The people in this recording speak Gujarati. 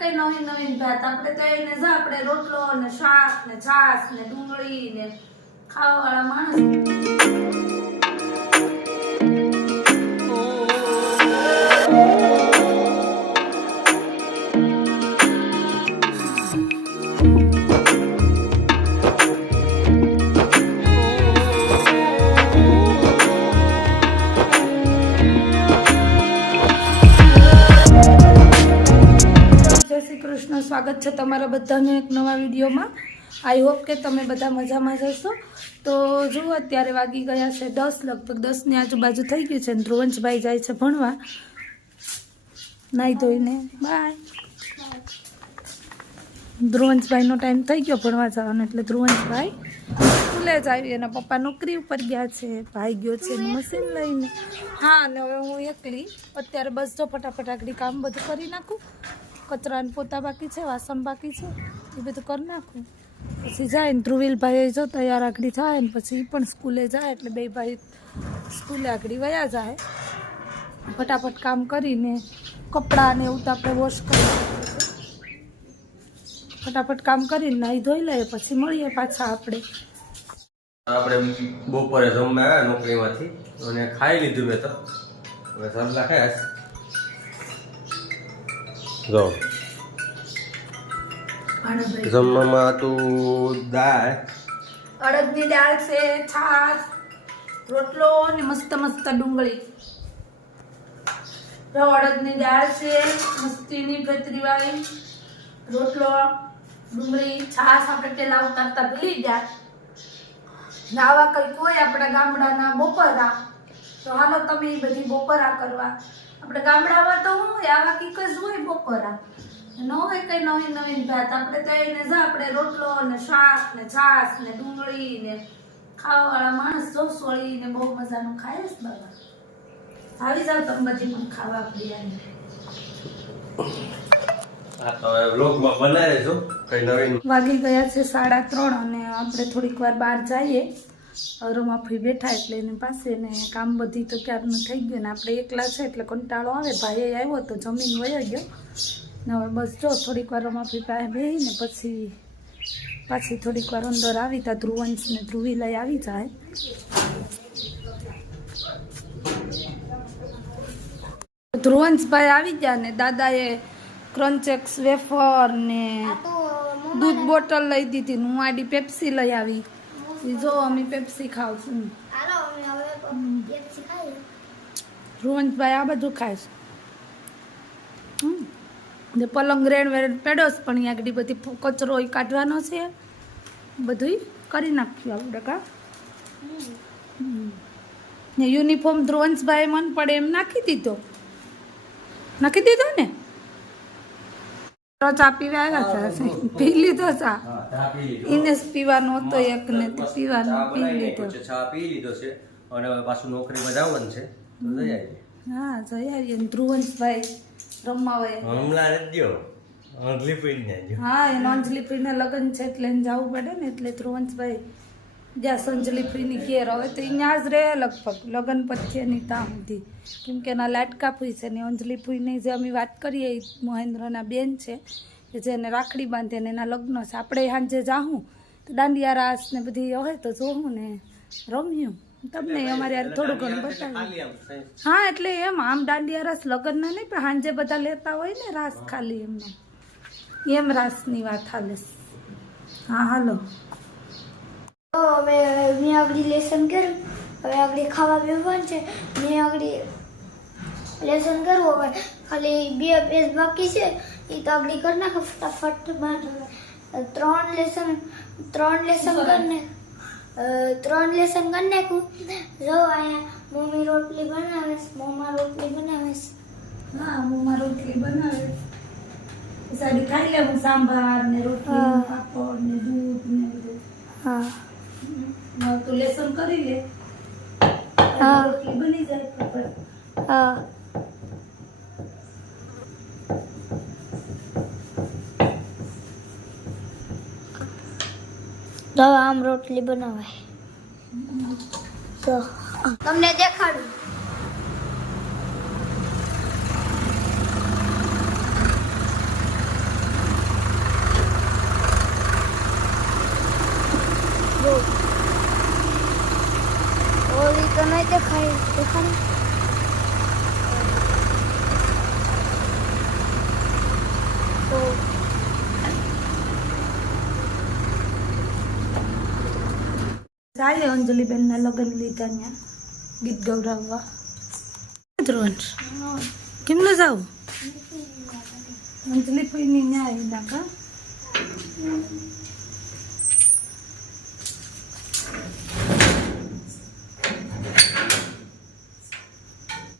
કઈ નવીન નવીન ભાત, આપણે તો એને જા આપણે રોટલો ને શાક ને છાસ ને ડુંગળી ને ખાવા વાળા માણસ. સ્વાગત છે તમારા બધાને એક નવા વિડીયોમાં. આઈ હોપ કે તમે બધા મજામાં જશો તો જુઓ અત્યારે વાગી ગયા છે દસ, લગભગ દસની આજુબાજુ થઈ ગયું છે અને ધ્રુવંશભાઈ જાય છે ભણવા. નાહી ધોઈને. બાય ધ્રુવંશભાઈનો ટાઈમ થઈ ગયો ભણવા જવાનો એટલે ધ્રુવંશભાઈ સ્કૂલે જ આવી એના પપ્પા નોકરી ઉપર ગયા છે. ભાઈ ગયો છે મશીન લઈને. હા અને હવે હું એકલી અત્યારે બસ જો ફટાફટ આગળ કામ બધું કરી નાખું. કચરા ને પોતા બાકી છે, વાસણ બાકી છે, એ બધું કરી નાખું. પછી જાય ને ધ્રુવીલભાઈ જો તૈયાર આગળ જાય ને પછી એ પણ સ્કૂલે જાય, એટલે બે ભાઈ સ્કૂલે આગળ વયા જાય. ફટાફટ કામ કરીને કપડાને એવું તો આપણે વોશ કરી ફટાફટ કામ કરીને નાહી ધોઈ લઈએ, પછી મળીએ પાછા આપણે. આપણે બપોરે જમવા આવ્યા નોકરીમાંથી અને ખાઈ લીધું મેં તો. હવે સરલા ખાશ જો. જમવામાં હતું દાળ. અડદની દાળ છે છાશ રોટલો ને મસ્ત મસ્ત ડુંગળી. જો અડદની દાળ છે મસ્તીની ભેતરી વાળી રોટલો ડુંગળી છાશ આપણે પેલા ઉતારતા ભૂલી ગયા. ને આવા કંઈક હોય આપણા ગામડાના બપોરા. તો હાલો તમે એ બધી બપોરા કરવા. આપણે ગામડામાં તો હું આવા કીક જ હોય બપોરા. ન હોય કઈ નવીન નવીન ભાત. આપણે તો એને જા આપણે રોટલો ને શાક ને છાશ ને ડુંગળી ને ખાવાવાળા માણસ જો સોળી ને બહુ મજાનું ખાય જ બાબા. આવી જાવ તમે બધી પણ ખાવા પ્રિયાને વાગી ગયા છે સાડા ત્રણ અને આપણે થોડીક વાર બહાર જઈએ. રમાફી બેઠા એટલે એની પાસે ને કામ બધી તો ક્યારનું થઈ ગયું ને આપણે એકલા છે એટલે કંટાળો આવે. ભાઈ આવ્યો તો જમીન વયો ગયો. ને હવે બસ જો થોડીક વાર રમાફી પાસે બેસીને પછી પાછી થોડીક વાર અંદર આવી તા ધ્રુવંશ ને ધ્રુવી લઈ આવી જાય. ધ્રુવંશભાઈ આવી ગયા ને દાદાએ ક્રન્ચેક્સ વેફર ને દૂધ બોટલ લઈ દીધી ને હું આડી પેપ્સી લઈ આવી. જો અમે પેપ્સી ખાવશું રોહનભાઈ આ બધું ખાઈશ. ને પલંગ રેણ વેણ પેડોશ પણ અહીંયા આગળ બધી કચરો કાઢવાનો છે. બધું કરી નાખ્યું આપણે કા ને યુનિફોર્મ ધ્રુવંશભાઈ મન પડે એમ નાખી દીધો. નાખી દીધો ને? ચા પીવા આવ્યા છે પી લીધો ચા? ઇનેસ પીવાનો હતો એક ને પીવાનો પી લીધો. છે ચા પી લીધો છે. અને પાછું નોકરીમાં જવાનું છે. જઈ આવીએ. હા જઈ આવીએ. ધ્રુવંશભાઈ રમવા હમણાં નથી અંજલી પીને હા એનો અંજલી પ્રીના લગ્ન છે એટલે એને જવું પડે ને એટલે ધ્રુવંશભાઈ જ્યાં સંજલી ફ્રીની ઘેર હવે તો અહીંયા જ રહે લગભગ લગ્ન પછીની ત્યાં સુધી. કેમ કે એના લાટકા ફૂઈ છે ને અંજલી ફૂઈની જે અમે વાત કરીએ એ મહેન્દ્રના બેન છે કે જેને રાખડી બાંધે ને એના લગ્ન છે. આપણે સાંજે જાઉં તો દાંડિયા રાસ ને બધી હોય તો જોઉં ને રમ્યું. તમને અમારે યાર થોડું ઘણું બતાવ્યું. હા એટલે એમ આમ દાંડિયા રાસ લગ્નના નહીં પણ સાંજે બધા લેતા હોય ને રાસ ખાલી એમને. એમ રાસની વાત હાલે. હા હાલો. તો હવે મેં આગળ લેસન કર્યું હવે આગળ ખાવા બેસવાનું છે. મેં આગળ લેસન કરવું હવે. ખાલી બે પેજ બાકી છે. એ તો આગળ કરી નાખો ફટાફટ. ત્રણ લેસન ત્રણ લેસન કરીને ત્રણ લેસન કરી નાખું. જો અહીંયા મમ્મી રોટલી બનાવીશ મમ્મા રોટલી બનાવીશ હા મમ્મા રોટલી બનાવીશ સાડી ખાઈ લેવું સાંભાર ને રોટલી. પાપડ ને દૂધ ને બધું. હા. તું લેસન કરી લે. હા. રોટલી બની જાય proper. હા. તો આમ રોટલી બનાવાય. તો તમને દેખાડું. દેખાય દેખાડો તો જાય અંજલિબેનના લગ્ન લીધા ત્યાં ગીત ગૌરવવા ધ્રુવંશ કેમ ન જાવ અંજલિ કોઈ ની ન્યાય ના કા